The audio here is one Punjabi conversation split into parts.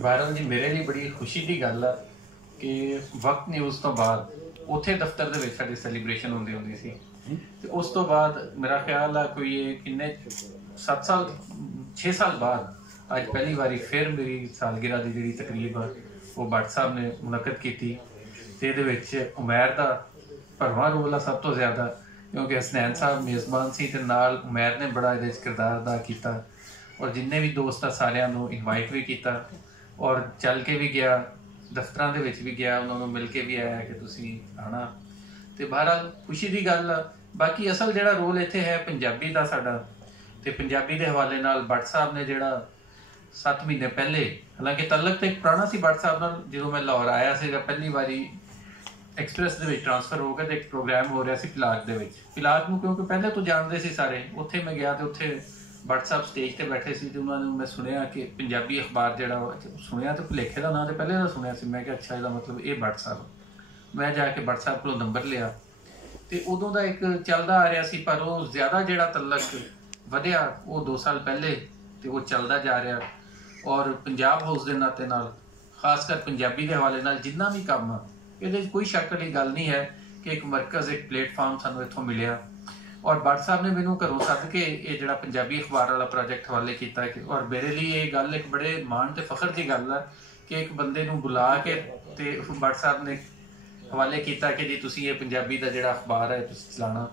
ਵਾਇਰਲ ਜੀ ਮੇਰੇ ਲਈ ਬੜੀ ਖੁਸ਼ੀ ਦੀ ਗੱਲ ਆ ਕਿ ਵਕਤ ਨਿਊਜ਼ ਤੋਂ ਬਾਅਦ ਉੱਥੇ ਦਫ਼ਤਰ ਦੇ ਵਿੱਚ ਸਾਡੀ ਸੈਲੀਬ੍ਰੇਸ਼ਨ ਹੁੰਦੀ ਸੀ ਤੇ ਉਸ ਤੋਂ ਬਾਅਦ ਮੇਰਾ ਖਿਆਲ ਆ ਕੋਈ ਇਹ ਕਿੰਨੇ 7 ਸਾਲ 6 ਸਾਲ ਬਾਅਦ ਅੱਜ ਪਹਿਲੀ ਵਾਰੀ ਫਿਰ ਮੇਰੀ ਸਾਲਗਿਰਾ ਦੀ ਜਿਹੜੀ ਤਕਰੀਬ ਆ ਉਹ ਭੱਟ ਸਾਹਿਬ ਨੇ ਮੁਨੱਕਦ ਕੀਤੀ ਤੇ ਇਹਦੇ ਵਿੱਚ ਉਮੈਰ ਦਾ ਭਰਵਾਂ ਰੋਲ ਆ ਸਭ ਤੋਂ ਜ਼ਿਆਦਾ ਕਿਉਂਕਿ ਹਸਨੈਨ ਸਾਹਿਬ ਮੇਜ਼ਬਾਨ ਸੀ ਤੇ ਨਾਲ ਉਮੈਰ ਨੇ ਬੜਾ ਇਹਦੇ ਵਿੱਚ ਕਿਰਦਾਰ ਅਦਾ ਕੀਤਾ ਔਰ ਜਿੰਨੇ ਵੀ ਦੋਸਤ ਆ ਸਾਰਿਆਂ ਨੂੰ ਇਨਵਾਈਟ ਵੀ ਕੀਤਾ ਔਰ ਚੱਲ ਕੇ ਵੀ ਗਿਆ ਦਫ਼ਤਰਾਂ ਦੇ ਵਿੱਚ ਵੀ ਗਿਆ ਉਹਨਾਂ ਨੂੰ ਮਿਲ ਕੇ ਵੀ ਆਇਆ ਕਿ ਤੁਸੀਂ ਆਣਾ ਤੇ ਬਹਰਾਲ ਖੁਸ਼ੀ ਦੀ ਗੱਲ ਆ। ਬਾਕੀ ਅਸਲ ਜਿਹੜਾ ਰੋਲ ਇੱਥੇ ਹੈ ਪੰਜਾਬੀ ਦਾ ਸਾਡਾ ਤੇ ਪੰਜਾਬੀ ਦੇ ਹਵਾਲੇ ਨਾਲ ਭੱਟ ਸਾਹਿਬ ਨੇ ਜਿਹੜਾ 7 ਮਹੀਨੇ ਪਹਿਲੇ ਹਾਲਾਂਕਿ ਤਲਕ ਤੇ ਇੱਕ ਪੁਰਾਣਾ ਸੀ ਭੱਟ ਸਾਹਿਬ ਨਾਲ ਜਦੋਂ ਮੈਂ ਲਾਹੌਰ ਆਇਆ ਸੀਗਾ ਪਹਿਲੀ ਵਾਰੀ ਐਕਸਪ੍ਰੈਸ ਦੇ ਵਿੱਚ ਟ੍ਰਾਂਸਫਰ ਹੋ ਗਿਆ ਤੇ ਇੱਕ ਪ੍ਰੋਗਰਾਮ ਹੋ ਰਿਹਾ ਸੀ ਪਿਲਾਕ ਦੇ ਵਿੱਚ ਪਿਲਾਕ ਨੂੰ ਕਿਉਂਕਿ ਪਹਿਲੇ ਤੋਂ ਜਾਣਦੇ ਸੀ ਸਾਰੇ ਉੱਥੇ ਮੈਂ ਗਿਆ ਤੇ ਉੱਥੇ ਭੱਟ ਸਾਹਿਬ ਸਟੇਜ ਤੇ ਬੈਠੇ ਸੀ ਤੇ ਉਹਨਾਂ ਨੂੰ ਮੈਂ ਸੁਣਿਆ ਕਿ ਪੰਜਾਬੀ ਅਖਬਾਰ ਜਿਹੜਾ ਸੁਣਿਆ ਤੇ ਭੁਲੇਖੇ ਦਾ ਨਾਂ ਤੇ ਪਹਿਲੇ ਦਾ ਸੁਣਿਆ ਸੀ ਮੈਂ ਕਿਹਾ ਅੱਛਾ ਇਹਦਾ ਮਤਲਬ ਇਹ ਭੱਟ ਸਾਹਿਬ ਮੈਂ ਜਾ ਕੇ ਭੱਟ ਸਾਹਿਬ ਕੋਲੋਂ ਨੰਬਰ ਲਿਆ ਤੇ ਉਦੋਂ ਦਾ ਇੱਕ ਚੱਲਦਾ ਆ ਰਿਹਾ ਸੀ ਪਰ ਉਹ ਜ਼ਿਆਦਾ ਜਿਹੜਾ ਤਲਕ ਵਧਿਆ ਉਹ 2 ਸਾਲ ਪਹਿਲੇ ਤੇ ਉਹ ਚੱਲਦਾ ਜਾ ਰਿਹਾ ਔਰ ਪੰਜਾਬ ਹਾਊਸ ਦੇ ਨਾਤੇ ਨਾਲ ਖਾਸ ਕਰ ਪੰਜਾਬੀ ਦੇ ਹਵਾਲੇ ਨਾਲ ਜਿੰਨਾ ਵੀ ਕੰਮ ਆ ਇਹਦੇ 'ਚ ਕੋਈ ਸ਼ੱਕ ਵਾਲੀ ਗੱਲ ਨਹੀਂ ਹੈ ਕਿ ਇੱਕ ਮਰਕਜ਼ ਇੱਕ ਪਲੇਟਫਾਰਮ ਸਾਨੂੰ ਇੱਥੋਂ ਮਿਲਿਆ ਔਰ ਭੱਟ ਸਾਹਿਬ ਨੇ ਮੈਨੂੰ ਘਰੋਂ ਸੱਦ ਕੇ ਇਹ ਜਿਹੜਾ ਪੰਜਾਬੀ ਅਖਬਾਰ ਵਾਲਾ ਪ੍ਰੋਜੈਕਟ ਹਵਾਲੇ ਕੀਤਾ ਕਿ ਔਰ ਮੇਰੇ ਲਈ ਇਹ ਗੱਲ ਇੱਕ ਬੜੇ ਮਾਣ ਤੇ ਫਖਰ ਦੀ ਗੱਲ ਆ ਕਿ ਇੱਕ ਬੰਦੇ ਨੂੰ ਬੁਲਾ ਕੇ ਤੇ ਭੱਟ ਸਾਹਿਬ ਨੇ ਹਵਾਲੇ ਕੀਤਾ ਕਿ ਜੀ ਤੁਸੀਂ ਇਹ ਪੰਜਾਬੀ ਦਾ ਜਿਹੜਾ ਅਖਬਾਰ ਹੈ ਤੁਸੀਂ ਚਲਾਉਣਾ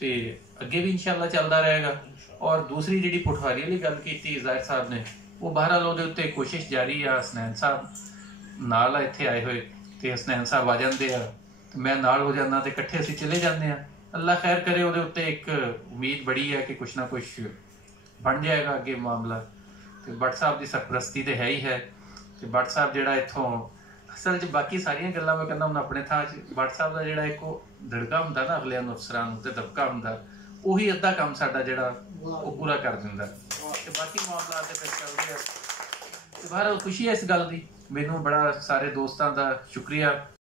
ਤੇ ਅੱਗੇ ਵੀ ਇਨਸ਼ਾਅੱਲਾ ਚੱਲਦਾ ਰਹੇਗਾ। ਔਰ ਦੂਸਰੀ ਜਿਹੜੀ ਪਟਵਾਰੀ ਵਾਲੀ ਗੱਲ ਕੀਤੀ ਜ਼ਾਹਿਰ ਸਾਹਿਬ ਨੇ ਉਹ ਬਹਰਾਲ ਉਹਦੇ ਉੱਤੇ ਕੋਸ਼ਿਸ਼ ਜਾਰੀ ਆ ਹਸਨੈਨ ਸਾਹਿਬ ਨਾਲ ਇੱਥੇ ਆਏ ਹੋਏ ਤੇ ਹਸਨੈਨ ਸਾਹਿਬ ਆ ਜਾਂਦੇ ਆ ਤੇ ਮੈਂ ਨਾਲ ਹੋ ਜਾਂਦਾ ਤੇ ਇਕੱਠੇ ਅਸੀਂ ਚਲੇ ਜਾਂਦੇ ਆ। ਅੱਲਾ ਖੈਰ करे ਉਹਦੇ ਉੱਤੇ ਇੱਕ ਉਮੀਦ ਬੜੀ ਹੈ ਕਿ ਕੁਛ ਨਾ ਕੁਛ ਬਣ ਜਾਏਗਾ ਅੱਗੇ ਮਾਮਲਾ ਤੇ ਭੱਟ ਸਾਹਿਬ ਦੀ ਸਰਪ੍ਰਸਤੀ ਤੇ ਹੈ ਹੀ ਹੈ ਤੇ ਭੱਟ ਸਾਹਿਬ ਜਿਹੜਾ ਇੱਥੋਂ ਅਸਲ 'ਚ ਬਾਕੀ ਸਾਰੀਆਂ ਗੱਲਾਂ ਮੈਂ ਕਹਿੰਦਾ ਹੁਣ ਆਪਣੇ ਥਾਂ 'ਚ ਭੱਟ ਸਾਹਿਬ ਦਾ ਜਿਹੜਾ ਇੱਕ ਉਹ ਧੜਕਾ ਹੁੰਦਾ ਨਾ ਅਗਲਿਆਂ ਨੂੰ ਅਫਸਰਾਂ ਨੂੰ ਤੇ ਦਬਕਾ ਹੁੰਦਾ ਉਹੀ ਅੱਧਾ ਕੰਮ ਸਾਡਾ ਜਿਹੜਾ ਉਹ ਪੂਰਾ ਕਰ ਦਿੰਦਾ ਤੇ ਬਾਕੀ ਮਾਮਲਾ ਤੇ ਫਿਰ ਚੱਲਦੇ ਆ ਤੇ ਬਾਹਰ ਖੁਸ਼ੀ ਹੈ ਇਸ ਗੱਲ ਦੀ। ਮੈਨੂੰ ਬੜਾ ਸਾਰੇ ਦੋਸਤਾਂ ਦਾ ਸ਼ੁਕਰੀਆ